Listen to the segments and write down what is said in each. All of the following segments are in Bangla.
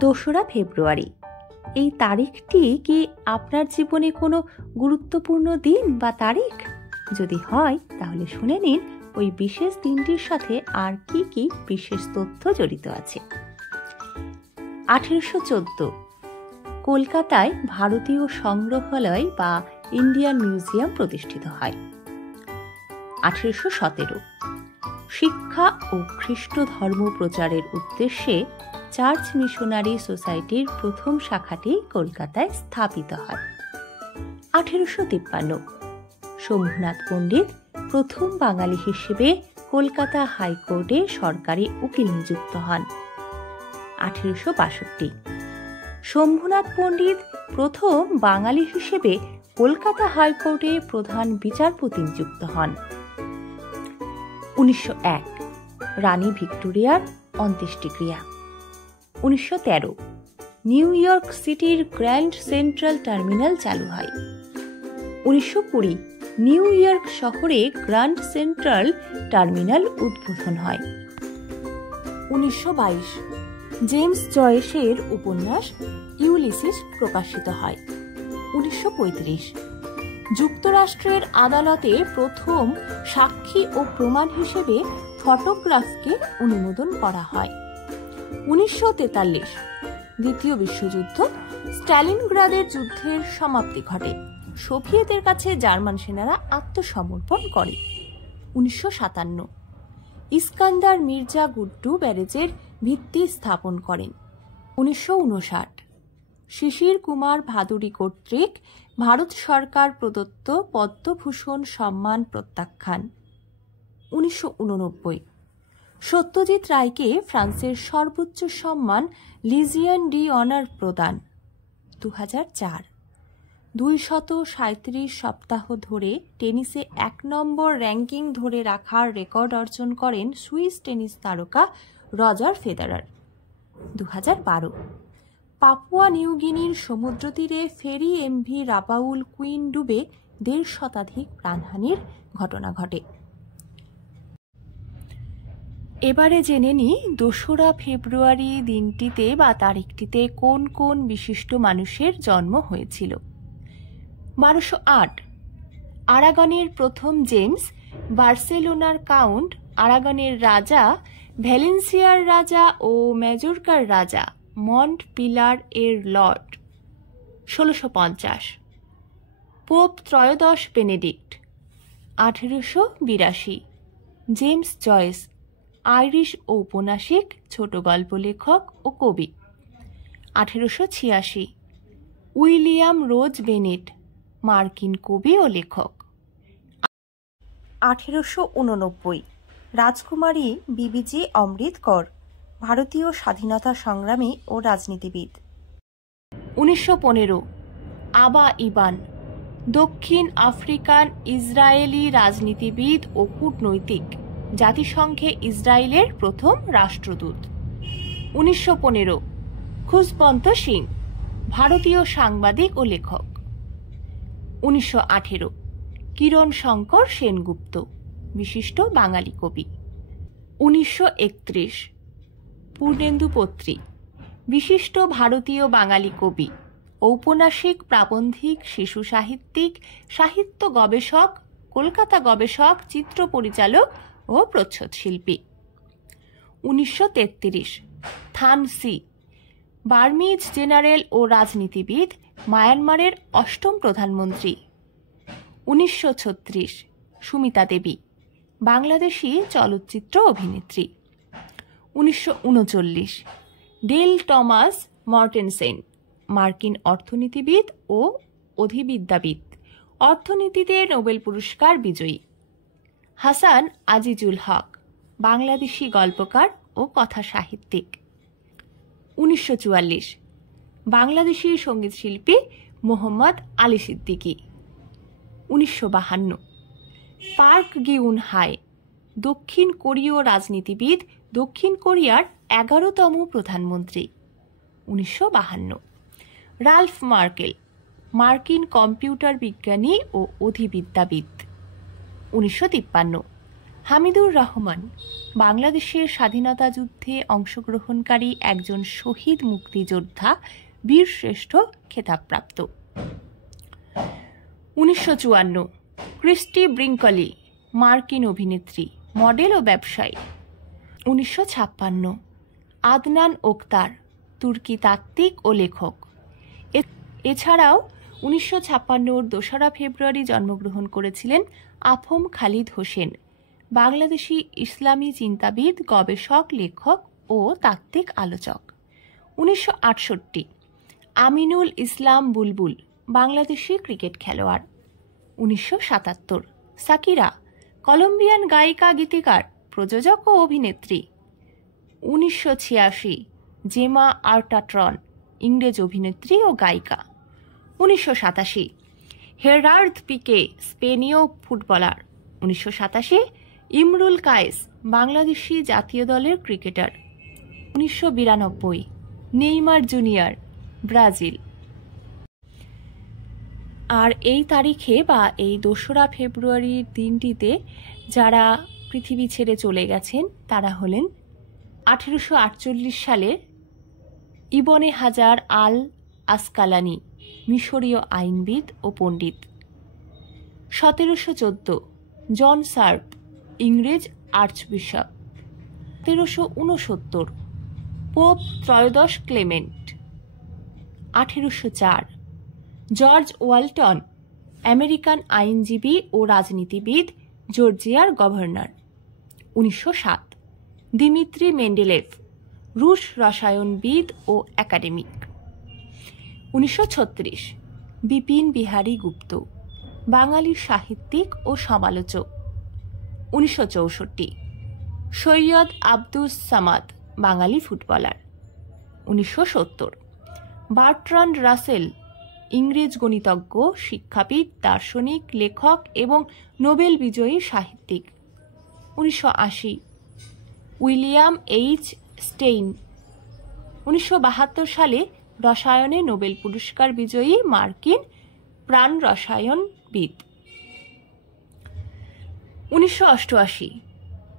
2রা ফেব্রুয়ারি। এই তারিখটি কি আপনার জীবনে কোনো গুরুত্বপূর্ণ দিন বা তারিখ? যদি হয় তাহলে শুনে নিন ওই বিশেষ দিনটির সাথে আর কি কি বিশেষ তথ্য জড়িত আছে। 1814 কলকাতায় ভারতীয় সংগ্রহালয় বা ইন্ডিয়ান মিউজিয়াম প্রতিষ্ঠিত হয়। 1817 শিক্ষা ও খ্রিস্ট ধর্ম প্রচারের উদ্দেশ্যে চার্চ মিশনারি সোসাইটির প্রথম শাখাটি কলকাতায় স্থাপিত হয়। 1853 শম্ভুনাথ পণ্ডিত প্রথম বাঙালি হিসেবে কলকাতা হাইকোর্টে সরকারি উকিল নিযুক্ত হন। 1862 শম্ভুনাথ পণ্ডিত প্রথম বাঙালি হিসেবে কলকাতা হাইকোর্টে প্রধান বিচারপতি নিযুক্ত হন। 1901 রানী ভিক্টোরিয়ার অন্ত্যেষ্টিক্রিয়া। 1913 নিউ ইয়র্ক সিটির গ্র্যান্ড সেন্ট্রাল টার্মিনাল চালু হয়। 1920 নিউ ইয়র্ক শহরে গ্র্যান্ড সেন্ট্রাল টার্মিনাল উদ্বোধন হয়। 1922 জেমস জয়েসের উপন্যাস ইউলিসিস প্রকাশিত হয়। 1935 যুক্তরাষ্ট্রের আদালতে প্রথম সাক্ষী ও প্রমাণ হিসেবে ফটোগ্রাফকে অনুমোদন করা হয়। 1943 দ্বিতীয় বিশ্বযুদ্ধ, স্ট্যালিনগ্রাদের যুদ্ধের সমাপ্তি ঘটে। সোভিয়েতের কাছে জার্মান সেনারা আত্মসমর্পণ করে। 1957 ইস্কান্দার মির্জা গুড্ডু ব্যারেজের ভিত্তি স্থাপন করেন। 1959 শিশির কুমার ভাদুড়ী কর্তৃক ভারত সরকার প্রদত্ত পদ্মভূষণ সম্মান প্রত্যাখ্যান। 1989 সত্যজিৎ রায়কে ফ্রান্সের সর্বোচ্চ সম্মান লিজিয়ন ডি অনার প্রদান। 2004 237 সপ্তাহ ধরে টেনিসে 1 নম্বর র্যাঙ্কিং ধরে রাখার রেকর্ড অর্জন করেন সুইস টেনিস তারকা রজার ফেদেরার। 2012 পাপুয়া নিউগিনির সমুদ্রতীরে ফেরি এমভি রাপাউল কুইন ডুবে 1.5 শতাধিক প্রাণহানির ঘটনা ঘটে। এবারে জেনে নিই 2রা ফেব্রুয়ারি দিনটিতে বা তারিখটিতে কোন কোন বিশিষ্ট মানুষের জন্ম হয়েছিল। 1208 আরাগনের প্রথম জেমস, বার্সেলোনার কাউন্ট, আরাগনের রাজা, ভ্যালেন্সিয়ার রাজা ও ম্যাজোর্কার রাজা, মন্ট পিলার এর লর্ড। 1650 পোপ ত্রয়োদশ বেনেডিক্ট। 1882 জেমস জয়েস, আইরিশ ঔপন্যাসিক, ছোট গল্প লেখক ও কবি। 1886 উইলিয়াম রোজ বেনেট, মার্কিন কবি ও লেখক। 1889 রাজকুমারী বিবিজি অমৃত কর, ভারতীয় স্বাধীনতা সংগ্রামী ও রাজনীতিবিদ। 1915 আবা ইবান, দক্ষিণ আফ্রিকান ইসরায়েলি রাজনীতিবিদ ও কূটনৈতিক, জাতিসংঘে ইসরায়েলের প্রথম রাষ্ট্রদূত। 1915 খুশবন্ত সিং, ভারতীয় সাংবাদিক ও লেখক। 1918 কিরণ শঙ্কর সেনগুপ্ত, বিশিষ্ট বাঙালি কবি। 1931 পূর্ণেন্দু পত্রী, বিশিষ্ট ভারতীয় বাঙালি কবি, ঔপন্যাসিক, প্রাবন্ধিক, শিশু সাহিত্যিক, সাহিত্য গবেষক, কলকাতা গবেষক, চিত্র পরিচালক ও প্রচ্ছদশিল্পী। 1933 থান সি, বার্মিজ জেনারেল ও রাজনীতিবিদ, মায়ানমারের 8ম প্রধানমন্ত্রী। 1936 সুমিতা দেবী, বাংলাদেশি চলচ্চিত্র অভিনেত্রী। 1939 ডেল টমাস মর্টেনসেন, মার্কিন অর্থনীতিবিদ ও অধিবিদ্যাবিদ, অর্থনীতিতে নোবেল পুরস্কার বিজয়ী। হাসান আজিজুল হক, বাংলাদেশি গল্পকার ও কথা সাহিত্যিক। 1944 বাংলাদেশি সঙ্গীতশিল্পী Mohammad Ali Siddiqui. 1952 Park Geun Hye, দক্ষিণ কোরীয় রাজনীতিবিদ, দক্ষিণ কোরিয়ার 11তম প্রধানমন্ত্রী। 1952 রালফ মার্কেল, মার্কিন কম্পিউটার বিজ্ঞানী ও অধিবিদ্যাবিদ। 1953 হামিদুর রহমান, বাংলাদেশের স্বাধীনতা যুদ্ধে অংশগ্রহণকারী একজন শহীদ মুক্তিযোদ্ধা, বীরশ্রেষ্ঠ খেতাবপ্রাপ্ত। 1954 ক্রিস্টি ব্রিঙ্কলি, মার্কিন অভিনেত্রী, মডেল ও ব্যবসায়ী। 1956 আদনান ওক্তার, তুর্কি তাত্ত্বিক ও লেখক। এছাড়াও 1956 2রা ফেব্রুয়ারি জন্মগ্রহণ করেছিলেন আফম খালিদ হোসেন, বাংলাদেশি ইসলামী চিন্তাবিদ, গবেষক, লেখক ও তাত্ত্বিক আলোচক। 1968 আমিনুল ইসলাম বুলবুল, বাংলাদেশি ক্রিকেট খেলোয়াড়। 1977 সাকিরা, কলম্বিয়ান গায়িকা, গীতিকার, প্রযোজক ও অভিনেত্রী। 1986 জেমা আর্টাট্রন, ইংরেজ অভিনেত্রী ও গায়িকা। 1987 হেরার্দ পিকে, স্পেনীয় ফুটবলার। 1987 ইমরুল কায়েস, বাংলাদেশি জাতীয় দলের ক্রিকেটার। 1992 Neymar junior, Brazil. আর এই তারিখে বা এই 2রা ফেব্রুয়ারির দিনটিতে যারা পৃথিবী ছেড়ে চলে গেছেন তারা হলেন 1848 সালে ইবনে হাজার আল আসকালানি, মিশরীয় আইনবিদ ও পণ্ডিত। 1714 জন সার্প, ইংরেজ আর্চবিশপ। 1769 পোপ ত্রয়োদশ ক্লেমেন্ট। 1804 জর্জ ওয়ালটন, আমেরিকান আইনজীবী ও রাজনীতিবিদ, জর্জিয়ার গভর্নর। 1907 দিমিত্রি মেন্ডেলেভ, রুশ রসায়নবিদ ও একাডেমিক। 1936 বিপিন বিহারী গুপ্ত, বাঙালি সাহিত্যিক ও সমালোচক। 1964 সৈয়দ আব্দুস সামাদ, বাঙালি ফুটবলার। 1970 বার্ট্রান্ড রাসেল, ইংরেজ গণিতজ্ঞ, শিক্ষাবিদ, দার্শনিক, লেখক এবং নোবেল বিজয়ী সাহিত্যিক। 1980 উইলিয়াম এইচ স্টেইন, 1972 সালে রসায়নে নোবেল পুরস্কার বিজয়ী মার্কিন প্রাণ রসায়নবিদ। 1988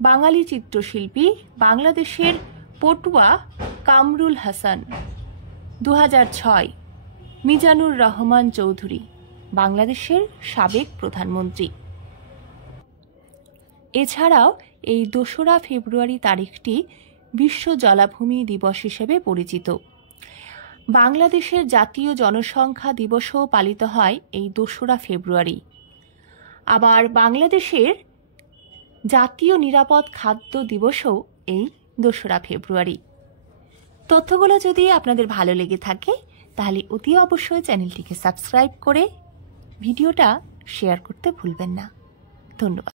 বাঙালি চিত্রশিল্পী, বাংলাদেশের পটুয়া কামরুল হাসান। 2006 মিজানুর রহমান চৌধুরী, বাংলাদেশের সাবেক প্রধানমন্ত্রী। এছাড়াও এই 2রা ফেব্রুয়ারি তারিখটি বিশ্ব জলাভূমি দিবস হিসেবে পরিচিত। বাংলাদেশের জাতীয় জনসংখ্যা দিবসও পালিত হয় এই 2রা ফেব্রুয়ারি। আবার বাংলাদেশের জাতীয় নিরাপদ খাদ্য দিবসও এই 2রা ফেব্রুয়ারি। তথ্যগুলো যদি আপনাদের ভালো লেগে থাকে তাহলে অতি অবশ্যই চ্যানেলটিকে সাবস্ক্রাইব করে ভিডিওটা শেয়ার করতে ভুলবেন না। ধন্যবাদ।